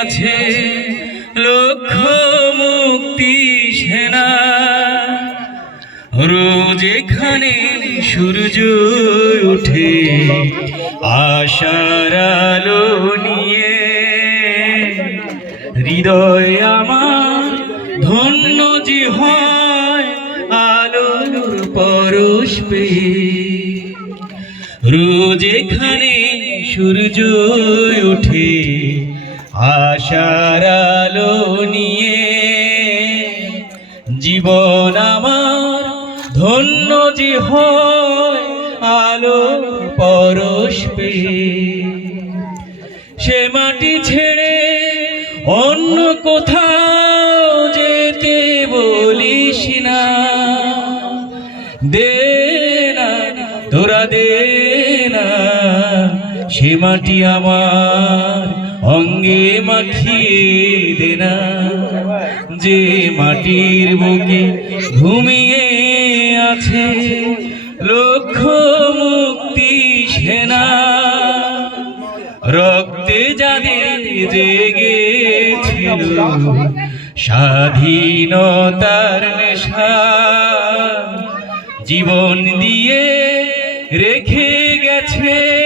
আছে লক্ষ মুক্তি সেনা। রোজ এখানে সূর্য উঠে আশার আলো নিয়ে। হৃদয় আমার ধন্য যে হয় আলোর পরশ পেয়ে। রোজ এখানে সূর্য ওঠে আশার আলো নিয়ে জীবন আমার ধন্য যে হয়, আলো পরশ সে মাটি ছেড়ে অন্য কোথাও যেতে বলিস না। দে না, তোরা দে না, সে মাটি আমার অঙ্গে মাখিয়ে দে না যে মাটির বুকে ঘুমিয়ে আছে, লক্ষ মুক্তি সেনা। রক্তে যাদের জেগেছিল স্বাধীনতার নেশা। জীবন দিয়ে রেখে গেছে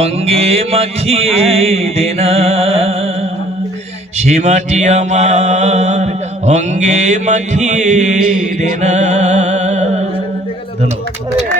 অঙ্গে মাখিয়ে দেনা। সে মাটি আমার অঙ্গে মাখিয়ে দে না